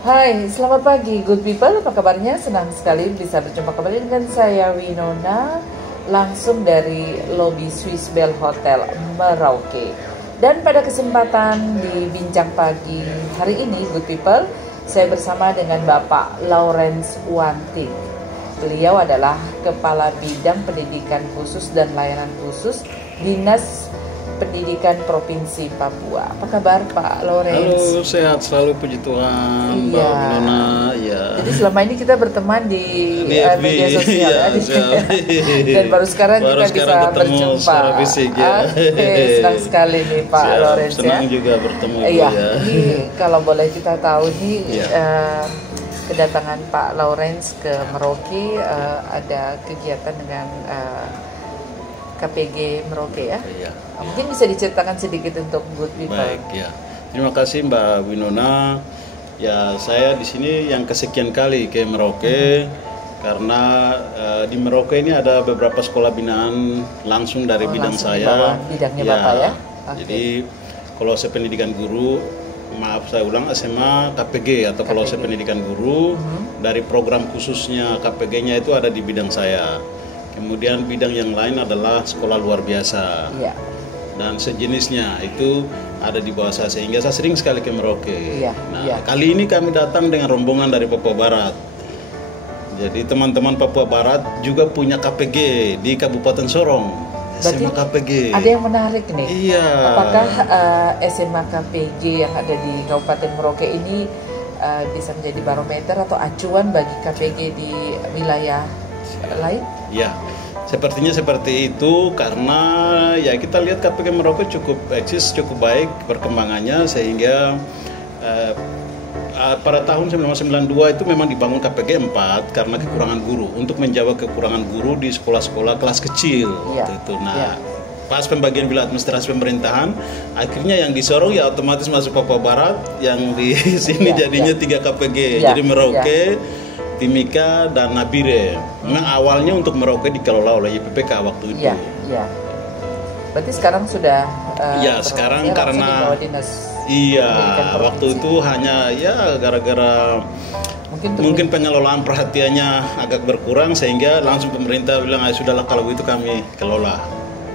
Hai, selamat pagi good people, apa kabarnya? Senang sekali bisa berjumpa kembali dengan saya Winona, langsung dari lobi Swiss Bell Hotel Merauke. Dan pada kesempatan di Bincang Pagi hari ini good people, saya bersama dengan Bapak Lawrence Wanting. Beliau adalah Kepala Bidang Pendidikan Khusus dan Layanan Khusus Dinas Pendidikan Provinsi Papua. Apa kabar Pak Lawrence? Halo, sehat selalu, puji Tuhan. Iya. Mbak Winona, ya. Jadi selama ini kita berteman di media sosial, dan baru sekarang kita bisa berjumpa. Secara fisik, ya. Oke, senang sekali nih Pak Lawrence ya. Senang juga bertemu. Iya, ya. ini kalau boleh kita tahu nih kedatangan Pak Lawrence ke Merauke, ada kegiatan dengan KPG Merauke ya. Iya. Mungkin bisa diceritakan sedikit untuk good people. Baik, ya. Terima kasih Mbak Winona. Ya, saya di sini yang kesekian kali ke Merauke karena di Merauke ini ada beberapa sekolah binaan langsung dari bidang saya. Bidangnya Bapak ya. Okay. Jadi kalau saya pendidikan guru, maaf saya ulang, SMA KPG atau kalau saya pendidikan guru dari program khususnya KPG-nya itu ada di bidang saya. Kemudian bidang yang lain adalah sekolah luar biasa dan sejenisnya itu ada di bawah saya, sehingga saya sering sekali ke Merauke. Kali ini kami datang dengan rombongan dari Papua Barat. Jadi teman-teman Papua Barat juga punya KPG di Kabupaten Sorong. Berarti SMA KPG. Ada yang menarik nih. Iya. Apakah SMA KPG yang ada di Kabupaten Merauke ini bisa menjadi barometer atau acuan bagi KPG di wilayah lain? Ya, sepertinya seperti itu karena ya kita lihat KPG Merauke cukup eksis, cukup baik perkembangannya, sehingga pada tahun 1992 itu memang dibangun KPG 4 karena kekurangan guru, untuk menjawab kekurangan guru di sekolah-sekolah kelas kecil. Itu. Nah, pas pembagian wilayah administrasi pemerintahan, akhirnya yang di Sorong ya otomatis masuk Papua Barat, yang di sini jadinya 3 KPG. Jadi Merauke, Timika, dan Nabire. Memang awalnya untuk Merauke dikelola oleh YPPK waktu itu. Berarti sekarang sudah sekarang karena waktu itu hanya gara-gara mungkin pengelolaan perhatiannya agak berkurang, sehingga langsung pemerintah bilang sudahlah kalau itu kami kelola.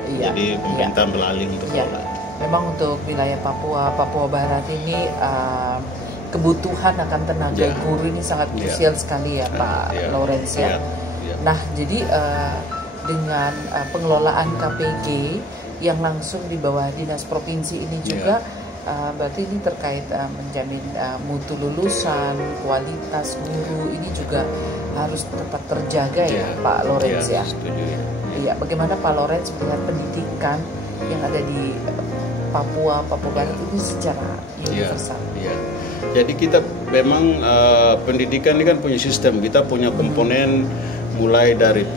Jadi pemerintah beralih untuk kelola. Memang untuk wilayah Papua Barat ini kebutuhan akan tenaga guru ini sangat krusial sekali ya Pak Lawrence ya. Nah, jadi dengan pengelolaan KPG yang langsung di bawah dinas provinsi ini juga berarti ini terkait menjamin mutu lulusan, kualitas guru ini juga harus tetap terjaga ya Pak Lawrence ya. Iya, bagaimana Pak Lawrence melihat pendidikan yang ada di Papua Barat ini secara universal? Jadi kita memang pendidikan ini kan punya sistem, kita punya komponen mulai dari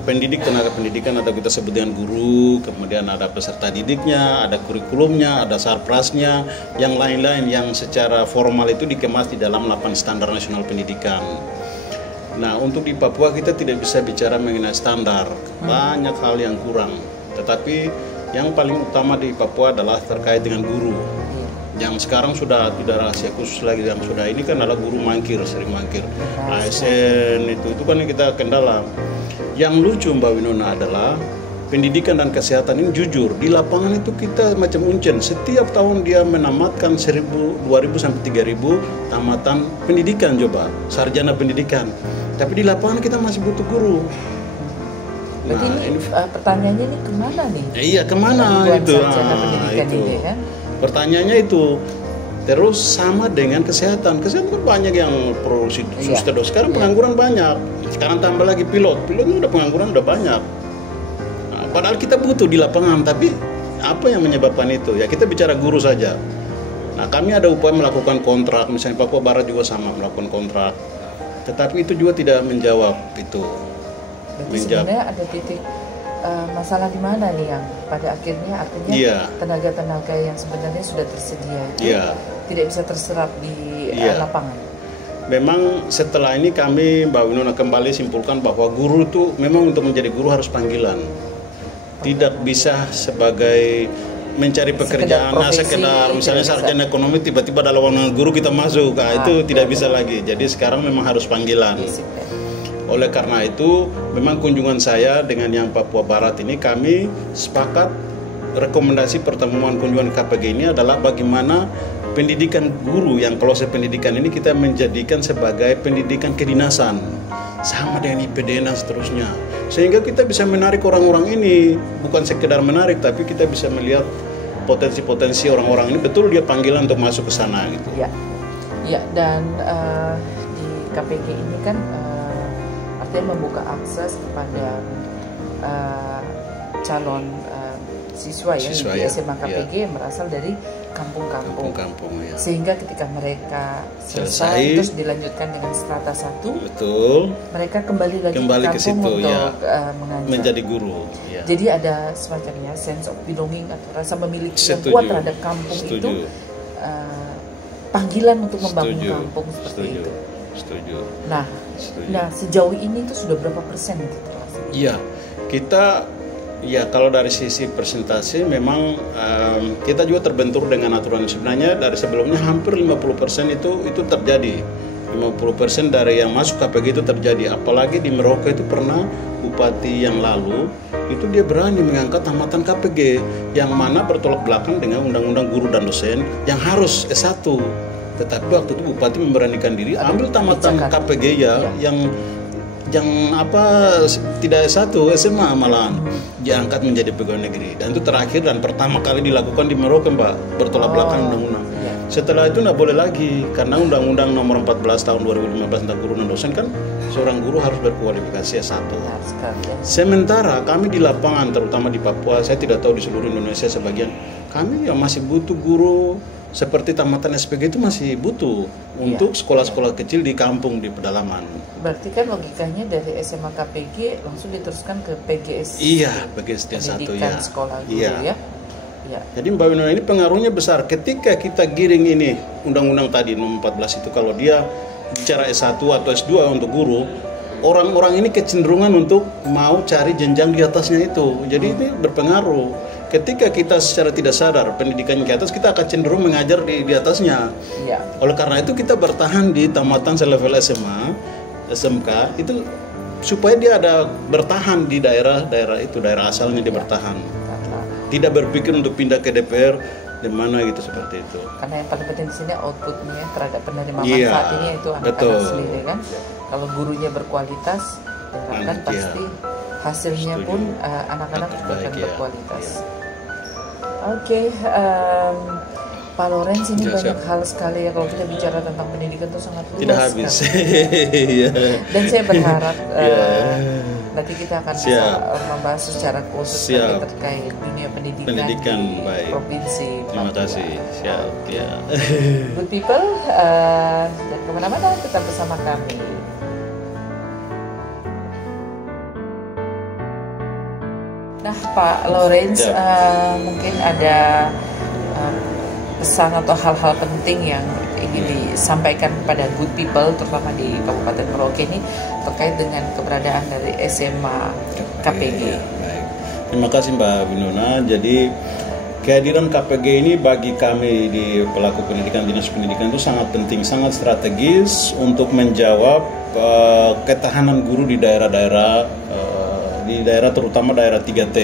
pendidik, tenaga pendidikan atau kita sebut dengan guru, kemudian ada peserta didiknya, ada kurikulumnya, ada sarprasnya, yang lain-lain yang secara formal itu dikemas di dalam 8 standar nasional pendidikan. Nah, untuk di Papua kita tidak bisa bicara mengenai standar, banyak hal yang kurang, tetapi yang paling utama di Papua adalah terkait dengan guru. Yang sekarang sudah tidak rahasia khusus lagi, yang sudah ini kan adalah guru mangkir, sering mangkir. ASN itu kan yang kita kendala. Yang lucu Mbak Winona adalah pendidikan dan kesehatan ini jujur, di lapangan itu kita macam uncen. Setiap tahun dia menamatkan 1.000, 2.000 sampai 3.000 tamatan pendidikan, coba sarjana pendidikan. Tapi di lapangan kita masih butuh guru. Berarti ini pertanyaannya ini kemana nih? Iya, kemana itu? Itu. Ini, kan? Pertanyaannya itu. Terus sama dengan kesehatan. Kesehatan kan banyak yang produksi suster. Sekarang pengangguran banyak. Sekarang tambah lagi pilotnya udah pengangguran udah banyak. Nah, padahal kita butuh di lapangan, tapi apa yang menyebabkan itu? Ya kita bicara guru saja. Nah, kami ada upaya melakukan kontrak, misalnya Papua Barat juga sama melakukan kontrak. Tetapi itu juga tidak menjawab itu. Berarti sebenarnya ada titik masalah di mana nih yang pada akhirnya artinya tenaga-tenaga yang sebenarnya sudah tersedia itu tidak bisa terserap di lapangan. Memang setelah ini kami Mbak Winona kembali simpulkan bahwa guru itu memang untuk menjadi guru harus panggilan. Tidak bisa sebagai mencari pekerjaan, sekedar misalnya sarjana ekonomi tiba-tiba dalam lowongan guru kita masuk, itu tidak bisa lagi. Jadi sekarang memang harus panggilan. Oleh karena itu, memang kunjungan saya dengan yang Papua Barat ini, kami sepakat rekomendasi pertemuan kunjungan KPG ini adalah bagaimana pendidikan guru yang proses pendidikan ini kita menjadikan sebagai pendidikan kedinasan sama dengan IPDN dan seterusnya, sehingga kita bisa menarik orang-orang ini, bukan sekedar menarik tapi kita bisa melihat potensi-potensi orang-orang ini betul dia panggilan untuk masuk ke sana gitu. Ya, dan di KPG ini kan artinya membuka akses kepada calon siswa ya di SMA KPG yang berasal dari kampung-kampung, sehingga ketika mereka selesai terus dilanjutkan dengan strata 1, betul, mereka kembali lagi ke situ untuk mengajar, menjadi guru. Jadi ada semacamnya sense of belonging atau rasa memiliki yang kuat terhadap kampung. Itu panggilan untuk membangun kampung seperti itu. Nah, sejauh ini itu sudah berapa persen gitu? Iya, kita kalau dari sisi persentase memang kita juga terbentur dengan aturan. Sebenarnya dari sebelumnya hampir 50% itu terjadi. 50% dari yang masuk KPG itu terjadi. Apalagi di Merauke itu pernah bupati yang lalu itu dia berani mengangkat tamatan KPG yang mana bertolak belakang dengan undang-undang guru dan dosen yang harus S1. Tetapi waktu itu bupati memberanikan diri ambil tamatan KPG yang tidak S1, SMA malahan diangkat menjadi pegawai negeri, dan itu terakhir dan pertama kali dilakukan di Merauke, Mbak, bertolak belakang undang-undang. Setelah itu nggak boleh lagi karena undang-undang nomor 14 tahun 2015 tentang guru dan dosen kan seorang guru harus berkualifikasi S1. Sementara kami di lapangan, terutama di Papua, saya tidak tahu di seluruh Indonesia sebagian, kami yang masih butuh guru seperti tamatan SPG itu masih butuh untuk sekolah-sekolah kecil di kampung, di pedalaman. Berarti kan logikanya dari SMA KPG langsung diteruskan ke PGS. Iya, PGSD 1 pendidikan sekolah guru ya. Jadi Mbak Winona, ini pengaruhnya besar ketika kita giring ini undang-undang tadi nomor 14 itu, kalau dia bicara S1 atau S2 untuk guru, orang-orang ini kecenderungan untuk mau cari jenjang di atasnya itu. Jadi ini berpengaruh. Ketika kita secara tidak sadar pendidikannya ke atas, kita akan cenderung mengajar di atasnya. Oleh karena itu kita bertahan di tamatan selevel SMA, SMK itu supaya dia ada bertahan di daerah itu, daerah asalnya dia bertahan. Tidak berpikir untuk pindah ke DPR di mana gitu, seperti itu. Karena yang paling penting di sini outputnya terhadap penerima manfaat ini itu anak-anak sendiri kan. Kalau gurunya berkualitas, diharapkan pasti hasilnya pun anak-anak juga akan berkualitas. Oke, Pak Lorenz, ini banyak hal sekali ya kalau kita bicara tentang pendidikan itu sangat luas. Tidak habis. Dan saya berharap nanti kita akan bisa membahas secara khusus terkait dunia pendidikan di provinsi Papua. Terima kasih. Siap. Good people, dan kemana-mana tetap bersama kami. Nah, Pak Lorenz, mungkin ada pesan atau hal-hal penting yang ingin disampaikan kepada good people, terutama di Kabupaten Merauke ini, terkait dengan keberadaan dari SMA KPG. Baik. Terima kasih Mbak Winona. Jadi kehadiran KPG ini bagi kami di pelaku pendidikan, dinas pendidikan itu sangat penting, sangat strategis untuk menjawab ketahanan guru di daerah-daerah terutama daerah 3T.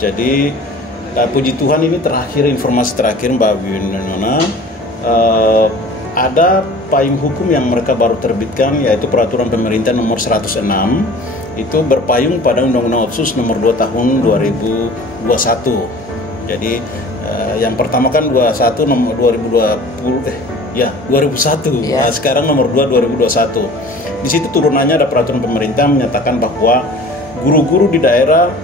Jadi puji Tuhan ini informasi terakhir Mbak Winona, ada payung hukum yang mereka baru terbitkan, yaitu peraturan pemerintah nomor 106, itu berpayung pada Undang-Undang Otsus nomor 2 tahun 2021. Jadi yang pertama kan 21 nomor 2001. Nah, sekarang nomor 2 2021. Di situ turunannya ada peraturan pemerintah menyatakan bahwa guru-guru di daerah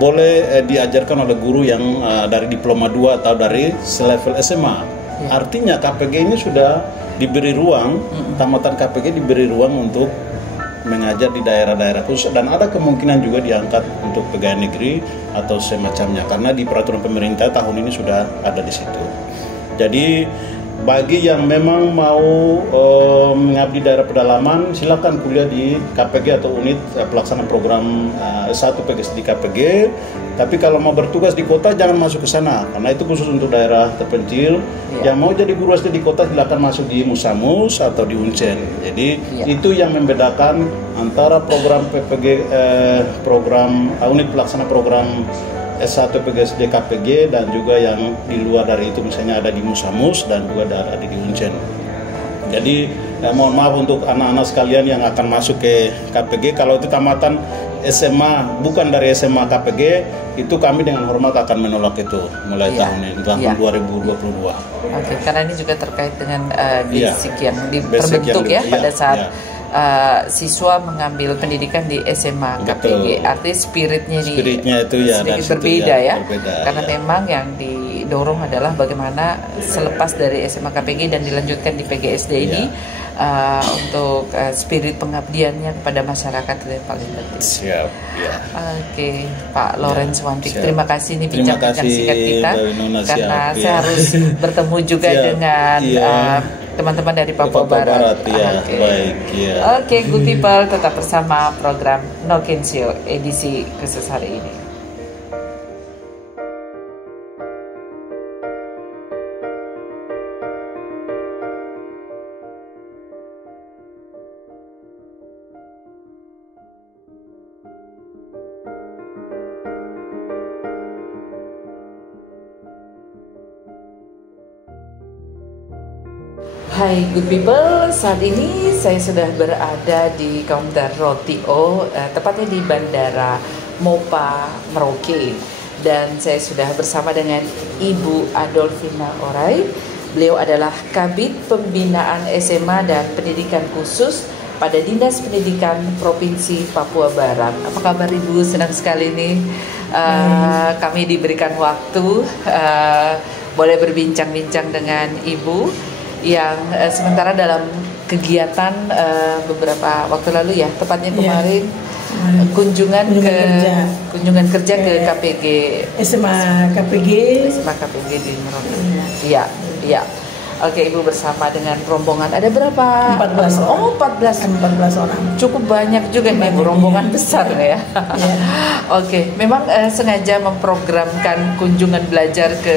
boleh diajarkan oleh guru yang dari diploma 2 atau dari selevel SMA. Artinya KPG ini sudah diberi ruang, tamatan KPG diberi ruang untuk mengajar di daerah-daerah khusus, dan ada kemungkinan juga diangkat untuk pegawai negeri atau semacamnya, karena di peraturan pemerintah tahun ini sudah ada di situ. Jadi bagi yang memang mau mengabdi daerah pedalaman, silakan kuliah di KPG atau unit pelaksanaan program S1 PGS di KPG. Tapi kalau mau bertugas di kota jangan masuk ke sana, karena itu khusus untuk daerah terpencil. Yang mau jadi guru SD di kota silakan masuk di Musamus atau di Uncen. Jadi itu yang membedakan antara program PPG, program unit pelaksana program S1 PGSD KPG dan juga yang di luar dari itu, misalnya ada di Musamus dan juga ada di Uncen. Jadi mohon maaf untuk anak-anak sekalian yang akan masuk ke KPG, kalau itu tamatan SMA bukan dari SMA KPG, itu kami dengan hormat akan menolak itu mulai tahun 2022. Oke, karena ini juga terkait dengan basic yang terbentuk pada saat siswa mengambil pendidikan di SMA KPG. Artinya spiritnya itu sedikit berbeda ya. Karena memang yang didorong adalah bagaimana selepas dari SMA KPG dan dilanjutkan di PGSD ini untuk spirit pengabdiannya kepada masyarakat itu yang paling penting. Siap. Oke, Pak Lawrence Wantik, terima kasih nih bincang-bincang singkat kita, karena saya harus bertemu juga dengan teman-teman dari Papua Barat. Oke, good people, tetap bersama program No Kensio edisi khusus hari ini. Hai good people, saat ini saya sudah berada di counter Roti O, tepatnya di Bandara Mopa Merauke, dan saya sudah bersama dengan Ibu Adolfina Oray. Beliau adalah Kabid Pembinaan SMA dan Pendidikan Khusus pada Dinas Pendidikan Provinsi Papua Barat. Apa kabar Ibu? Senang sekali nih kami diberikan waktu boleh berbincang-bincang dengan Ibu yang sementara dalam kegiatan beberapa waktu lalu ya, tepatnya kemarin kunjungan kerja ke KPG SMA KPG di Merauke. Iya. Oke, Ibu bersama dengan rombongan ada berapa? 14 orang. 14 orang. Cukup banyak juga nih, rombongan besar ya. Oke, memang sengaja memprogramkan kunjungan belajar ke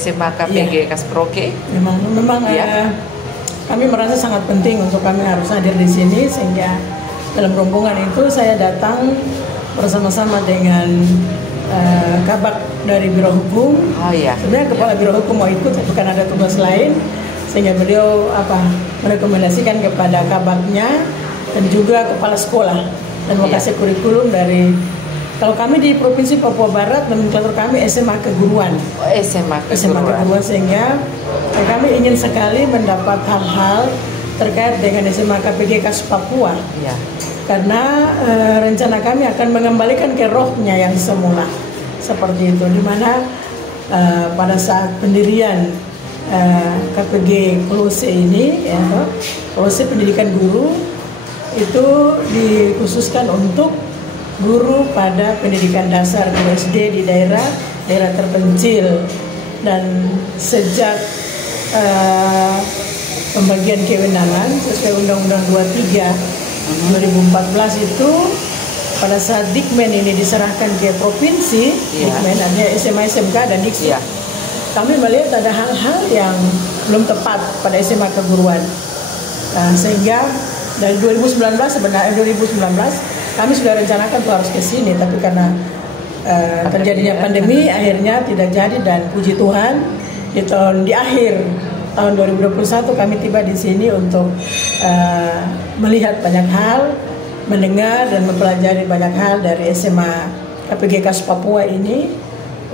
SMA KPG Kasproke. Memang kami merasa sangat penting untuk kami harus hadir di sini, sehingga dalam rombongan itu saya datang bersama-sama dengan Kabak dari Biro Hukum. Sebenarnya Kepala Biro Hukum mau ikut, tapi kan ada tugas lain, sehingga beliau merekomendasikan kepada Kabaknya dan juga Kepala Sekolah dan lokasi kurikulum dari, kalau kami di Provinsi Papua Barat, nomenklatur kami SMA Keguruan. SMA Keguruan, sehingga kami ingin sekali mendapat hal-hal terkait dengan SMA KPG Kas Papua. Karena rencana kami akan mengembalikan ke rohnya yang semula, seperti itu, dimana pada saat pendirian KPG Kolose ini, Kolose Pendidikan Guru, itu dikhususkan untuk guru pada pendidikan dasar guru SD di daerah terpencil, dan sejak pembagian kewenangan sesuai Undang-Undang 23 2014 itu, pada saat Dikmen ini diserahkan ke provinsi, Dikmen ada SMA, SMK dan Dikmen, kami melihat ada hal-hal yang belum tepat pada SMA Keguruan. Sehingga dari 2019 kami sudah rencanakan tuh harus ke sini, tapi karena terjadinya pandemi akhirnya tidak jadi, dan puji Tuhan di akhir tahun 2021 kami tiba di sini untuk melihat banyak hal, mendengar dan mempelajari banyak hal dari SMA KPG Kas Papua ini,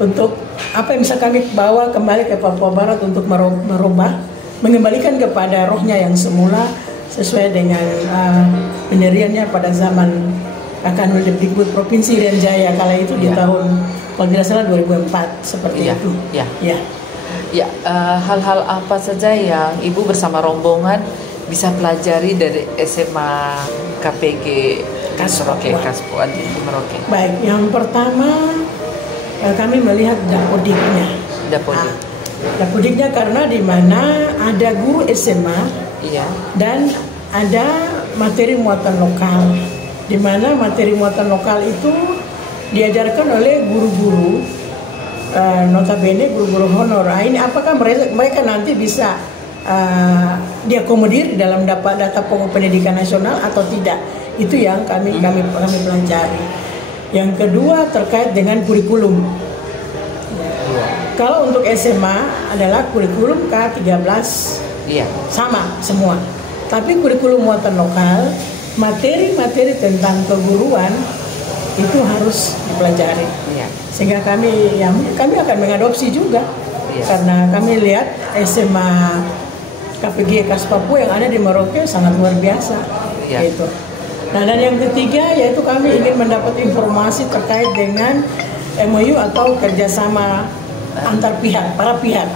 untuk apa yang bisa kami bawa kembali ke Papua Barat untuk merubah, mengembalikan kepada rohnya yang semula sesuai dengan pendiriannya pada zaman Kakanwil Dikbud Provinsi Irian Jaya kala itu di tahun, kalau tidak salah 2004, seperti itu. Hal-hal apa saja yang Ibu bersama rombongan bisa pelajari dari SMA KPG Kaspuan di Merauke? Baik, yang pertama kami melihat dapodiknya. Dapudiknya karena di mana ada guru SMA dan ada materi muatan lokal, di mana materi muatan lokal itu diajarkan oleh guru-guru notabene guru-guru honor. Ini apakah mereka nanti bisa diakomodir dalam data pokok pendidikan nasional atau tidak? Itu yang kami pelajari. Yang kedua terkait dengan kurikulum. Kalau untuk SMA adalah kurikulum K13 sama semua. Tapi kurikulum muatan lokal, materi-materi tentang keguruan itu harus dipelajari. Sehingga kami akan mengadopsi juga. Karena kami lihat SMA KPG KAS Papua yang ada di Merauke sangat luar biasa. Gitu. Nah, dan yang ketiga yaitu kami ingin mendapat informasi terkait dengan MOU atau kerjasama antar pihak, para pihak.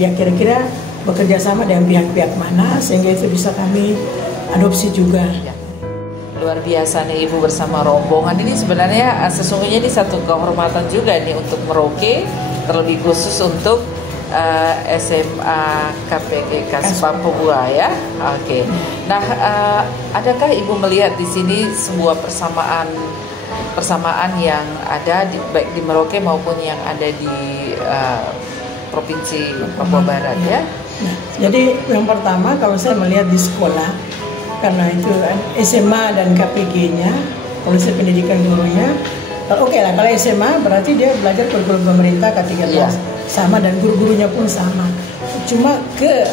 Ya kira-kira bekerja sama dengan pihak-pihak mana sehingga itu bisa kami adopsi juga. Luar biasa nih Ibu bersama rombongan ini, sebenarnya sesungguhnya ini satu kehormatan juga nih untuk Merauke, terlebih khusus untuk SMA KPG KAS Papua ya. Oke. Nah, adakah Ibu melihat di sini sebuah persamaan yang ada baik di Merauke maupun yang ada di Provinsi Papua Barat ya? Nah, jadi yang pertama kalau saya melihat di sekolah, karena itu SMA dan KPG-nya, Polisi Pendidikan Gurunya, oke lah kalau SMA berarti dia belajar kurikulum pemerintah K13 sama dan guru-gurunya pun sama. Cuma ke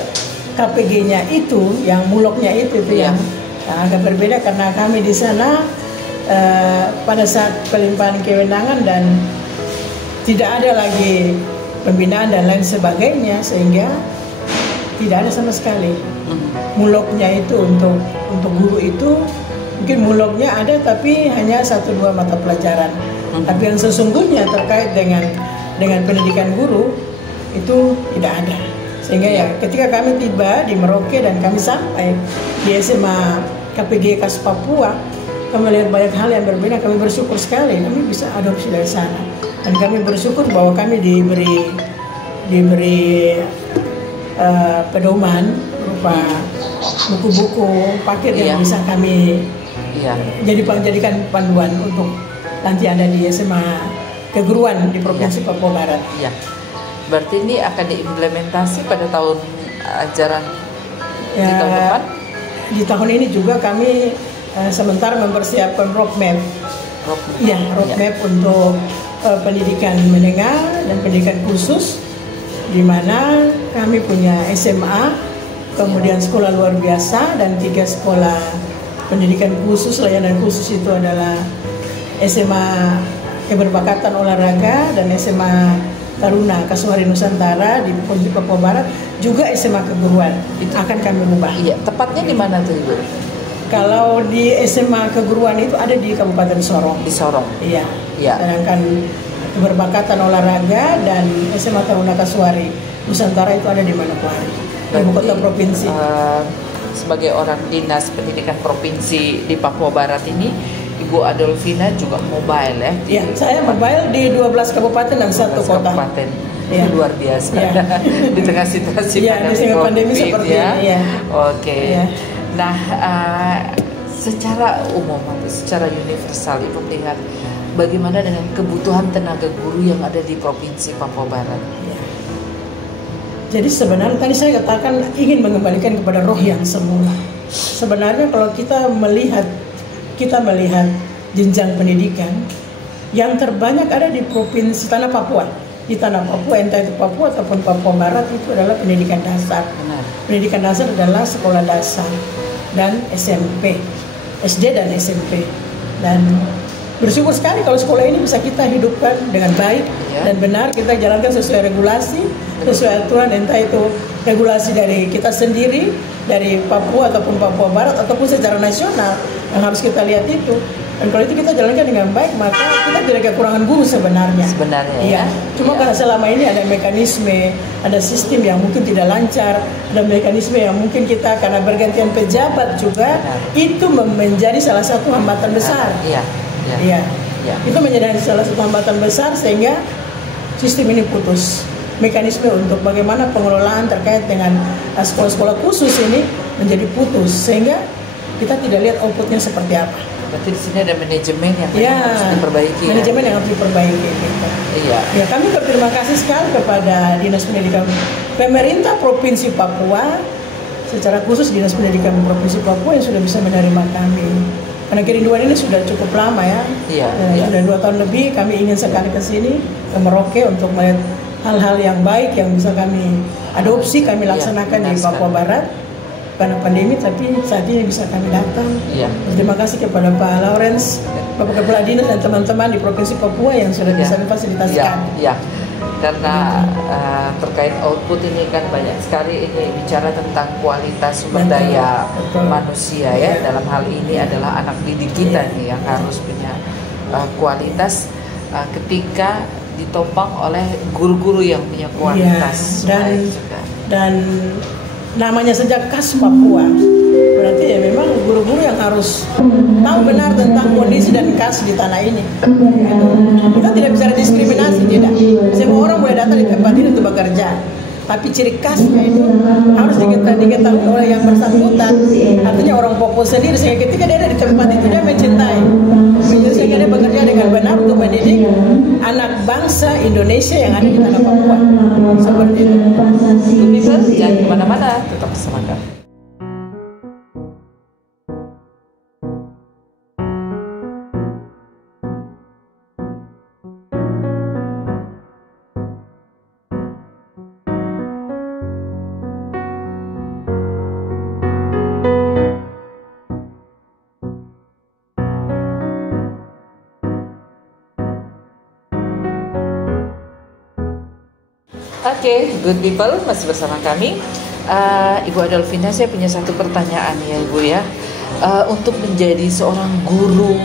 KPG-nya itu, yang muloknya itu yang agak berbeda karena kami di sana pada saat pelimpahan kewenangan dan tidak ada lagi pembinaan dan lain sebagainya sehingga tidak ada sama sekali. Muloknya itu untuk guru itu mungkin muloknya ada tapi hanya 1-2 mata pelajaran. Tapi yang sesungguhnya terkait dengan pendidikan guru itu tidak ada. Sehingga ya ketika kami tiba di Merauke dan kami sampai di SMA KPG KAS Papua, kami melihat banyak hal yang berbeda. Kami bersyukur sekali kami bisa adopsi dari sana. Dan kami bersyukur bahwa kami diberi pedoman berupa buku-buku paket yang bisa kami jadikan panduan untuk nanti ada di SMA keguruan di Provinsi Papua Barat. Berarti ini akan diimplementasi pada tahun ajaran di tahun depan? Di tahun ini juga kami sementara mempersiapkan roadmap untuk pendidikan menengah dan pendidikan khusus, di mana kami punya SMA, kemudian sekolah luar biasa dan 3 sekolah pendidikan khusus. Layanan khusus itu adalah SMA Keberpakatan Olahraga dan SMA Taruna Kasuari Nusantara di Provinsi Papua Barat, juga SMA keguruan. Itu akan kami ubah. Tepatnya di mana tuh Ibu? Kalau di SMA keguruan itu ada di Kabupaten Sorong. Di Sorong. Sedangkan Keberpakatan Olahraga dan SMA Taruna Kasuari Nusantara itu ada di Manokwari, ibu kota provinsi. Sebagai orang dinas pendidikan provinsi di Papua Barat ini, Ibu Adolfina juga mobile ya? Iya, saya mobile di 12 kabupaten dan 1 kota. Kabupaten. Luar biasa. Di tengah situasi pandemi seperti ini. Oke. Nah, secara umum atau secara universal Ibu melihat bagaimana dengan kebutuhan tenaga guru yang ada di Provinsi Papua Barat? Jadi sebenarnya tadi saya katakan ingin mengembalikan kepada roh yang semula. Sebenarnya kalau kita melihat jenjang pendidikan yang terbanyak ada di provinsi tanah Papua. Di tanah Papua, entah itu Papua ataupun Papua Barat, itu adalah pendidikan dasar. Pendidikan dasar adalah sekolah dasar dan SMP, SD dan SMP. Dan bersyukur sekali kalau sekolah ini bisa kita hidupkan dengan baik dan benar, kita jalankan sesuai regulasi, sesuai aturan, entah itu regulasi dari kita sendiri, dari Papua ataupun Papua Barat ataupun secara nasional yang harus kita lihat itu. Dan kalau itu kita jalankan dengan baik, maka kita tidak kekurangan guru sebenarnya. Cuma karena selama ini ada mekanisme, ada sistem yang mungkin tidak lancar, ada mekanisme yang mungkin kita karena bergantian pejabat juga itu menjadi salah satu hambatan besar. Itu menjadi salah satu hambatan besar sehingga sistem ini putus. mekanisme untuk bagaimana pengelolaan terkait dengan sekolah-sekolah khusus ini menjadi putus, sehingga kita tidak lihat outputnya seperti apa. Berarti di sini ada manajemen yang harus diperbaiki. Manajemen yang harus diperbaiki. Gitu. Iya. Ya, kami berterima kasih sekali kepada Dinas Pendidikan Pemerintah Provinsi Papua, secara khusus Dinas Pendidikan Provinsi Papua yang sudah bisa menerima kami. Karena kerinduan ini sudah cukup lama ya. Iya. Sudah 2 tahun lebih kami ingin sekali ke sini ke Merauke untuk melihat hal-hal yang baik yang bisa kami adopsi, kami laksanakan di Papua Barat. Karena pandemi, tapi saat ini bisa kami datang. Terima kasih kepada Pak Lawrence, Bapak Kepala Dinas dan teman-teman di Provinsi Papua yang sudah bisa memfasilitasikan. Karena terkait output ini kan banyak sekali ini bicara tentang kualitas sumber daya manusia ya. Dalam hal ini adalah anak didik kita nih yang harus punya kualitas ketika ditopang oleh guru-guru yang punya kualitas. Dan namanya sejak KAS Papua, berarti ya memang guru-guru yang harus tahu benar tentang kondisi dan KAS di tanah ini. Kita tidak bisa diskriminasi, tidak. Semua orang boleh datang di tempat ini untuk bekerja, tapi ciri khasnya itu harus diketahui oleh yang bersangkutan. Artinya orang Papua sendiri, sehingga ketika dia ada di tempat itu dia mencintai, sehingga dia bekerja dengan benar untuk mendidik anak bangsa Indonesia yang ada di tanah Papua. Seperti itu. Jangan kemana-mana, tetap bersama kami. Oke, good people, masih bersama kami. Ibu Adolfina, saya punya satu pertanyaan ya Ibu ya. Untuk menjadi seorang guru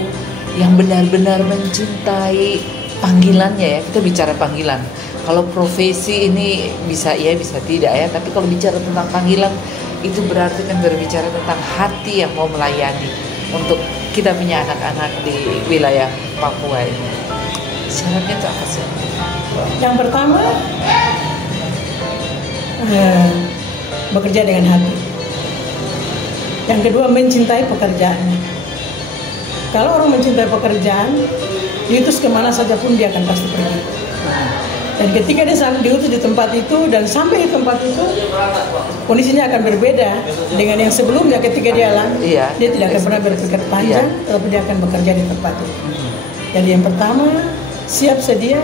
yang benar-benar mencintai panggilannya ya, kita bicara panggilan. Kalau profesi ini bisa iya, bisa tidak ya. Tapi kalau bicara tentang panggilan, itu berarti kan berbicara tentang hati yang mau melayani untuk kita punya anak-anak di wilayah Papua ini. Syaratnya itu apa sih? Yang pertama, bekerja dengan hati. Yang kedua, mencintai pekerjaannya. Kalau orang mencintai pekerjaan, diutus kemana saja pun dia akan pasti pergi. Dan ketika dia diutus di tempat itu dan sampai di tempat itu, kondisinya akan berbeda dengan yang sebelumnya. Ketika dia dia tidak akan pernah berpikir panjang, tetapi dia akan bekerja di tempat itu. Jadi yang pertama, siap sedia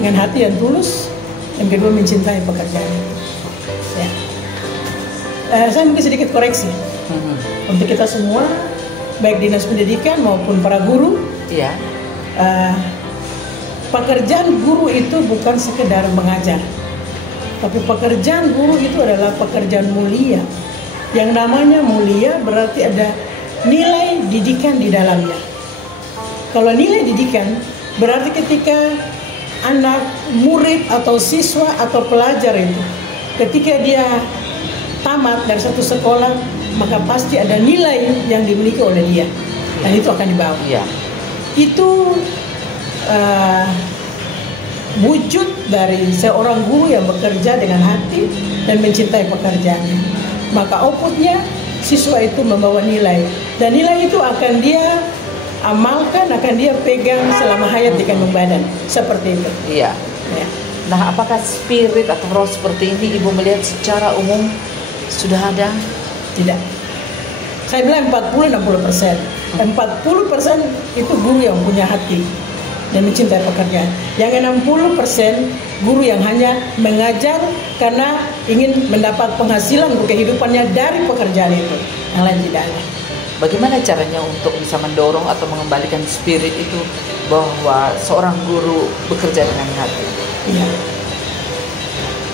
dengan hati yang tulus. Yang kedua, mencintai pekerjaan itu. Ya. Saya mungkin sedikit koreksi untuk kita semua, baik dinas pendidikan maupun para guru. Pekerjaan guru itu bukan sekedar mengajar, tapi pekerjaan guru itu adalah pekerjaan mulia. Yang namanya mulia berarti ada nilai didikan di dalamnya. Kalau nilai didikan berarti ketika anak, murid atau siswa atau pelajar itu ketika dia tamat dari satu sekolah, maka pasti ada nilai yang dimiliki oleh dia dan itu akan dibawa. Itu wujud dari seorang guru yang bekerja dengan hati dan mencintai pekerjaannya. Maka outputnya siswa itu membawa nilai dan nilai itu akan dia amalkan, akan dia pegang selama hayat di kandung badan. Seperti itu. Nah, apakah spirit atau roh seperti ini Ibu melihat secara umum sudah ada? Tidak. Saya bilang 40-60%. 40% itu guru yang punya hati dan mencintai pekerjaan. Yang 60% guru yang hanya mengajar karena ingin mendapat penghasilan untuk kehidupannya dari pekerjaan itu. Yang lain tidak ada. Bagaimana caranya untuk bisa mendorong atau mengembalikan spirit itu bahwa seorang guru bekerja dengan hati?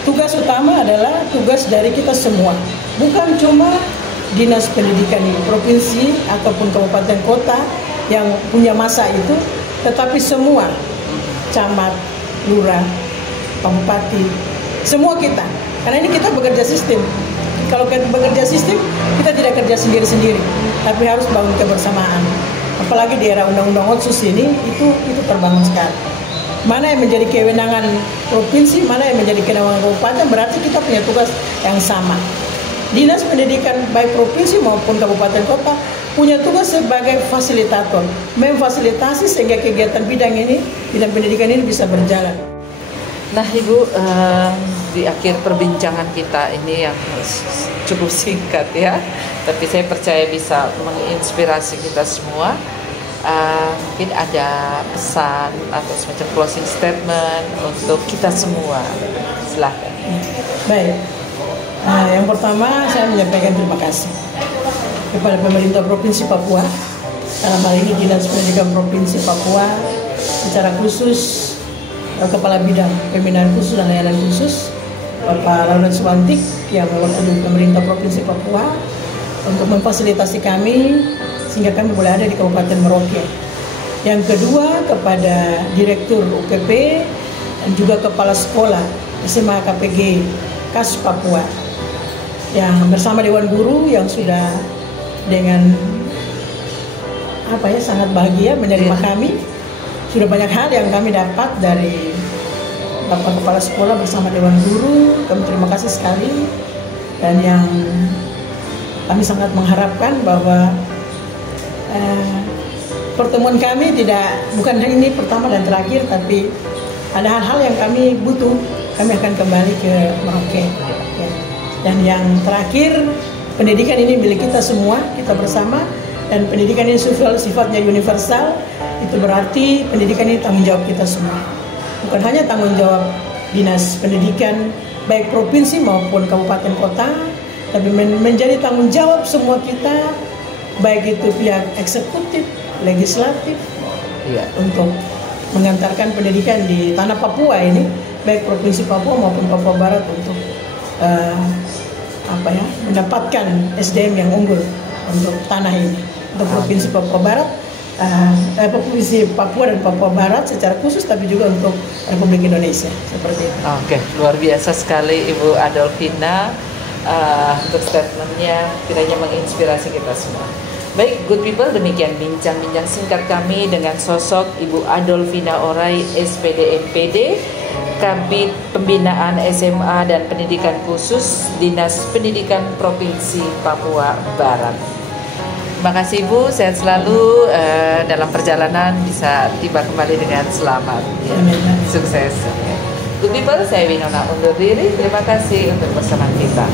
Tugas utama adalah tugas dari kita semua. Bukan cuma dinas pendidikan di provinsi ataupun kabupaten kota yang punya masa itu, tetapi semua camat, lurah, bupati, semua kita. Karena ini kita bekerja sistem. Kalau kita bekerja sistem, kita tidak kerja sendiri-sendiri, tapi harus bangun kebersamaan. Apalagi di era undang-undang otsus ini, itu terbangun sekali. mana yang menjadi kewenangan provinsi, mana yang menjadi kewenangan kabupaten, berarti kita punya tugas yang sama. Dinas pendidikan baik provinsi maupun kabupaten kota punya tugas sebagai fasilitator, memfasilitasi sehingga kegiatan bidang pendidikan ini bisa berjalan. Nah Ibu, di akhir perbincangan kita ini yang cukup singkat ya, tapi saya percaya bisa menginspirasi kita semua. Mungkin ada pesan atau semacam closing statement untuk kita semua. Silahkan. Baik, yang pertama saya menyampaikan terima kasih kepada pemerintah Provinsi Papua, dalam hal ini Dinas Pendidikan Provinsi Papua, secara khusus Kepala Bidang Pembinaan Khusus dan Layanan Khusus Bapak Lawrence Wantik yang mewakili pemerintah Provinsi Papua untuk memfasilitasi kami sehingga kami boleh ada di Kabupaten Merauke. Yang kedua, kepada Direktur UPP dan juga Kepala Sekolah SMA KPG KAS Papua yang bersama Dewan Guru yang sudah dengan sangat bahagia menerima kami. Sudah banyak hal yang kami dapat dari Bapak Kepala Sekolah bersama Dewan Guru. Kami terima kasih sekali, dan yang kami sangat mengharapkan bahwa pertemuan kami bukan ini pertama dan terakhir, tapi ada hal-hal yang kami butuh, kami akan kembali ke Merauke. Ya. Dan yang terakhir, pendidikan ini milik kita semua, kita bersama, dan pendidikan ini sifatnya universal. Itu berarti pendidikan ini tanggung jawab kita semua. Bukan hanya tanggung jawab Dinas Pendidikan baik provinsi maupun kabupaten kota, tapi menjadi tanggung jawab semua kita, baik itu pihak eksekutif, legislatif, untuk mengantarkan pendidikan di tanah Papua ini, baik provinsi Papua maupun Papua Barat, untuk mendapatkan SDM yang unggul untuk tanah ini, untuk provinsi Papua Barat, provinsi Papua dan Papua Barat secara khusus, tapi juga untuk Republik Indonesia, seperti itu. Oke, luar biasa sekali Ibu Adolfina untuk statementnya, kiranya menginspirasi kita semua. Baik, good people, demikian bincang-bincang singkat kami dengan sosok Ibu Adolfina Orai, SPD MPD, Kabid Pembinaan SMA dan Pendidikan Khusus Dinas Pendidikan Provinsi Papua Barat. Terima kasih Ibu, sehat selalu dalam perjalanan, bisa tiba kembali dengan selamat. Ya. Sukses. Good people, saya Winona undur diri. Terima kasih untuk bersama kita.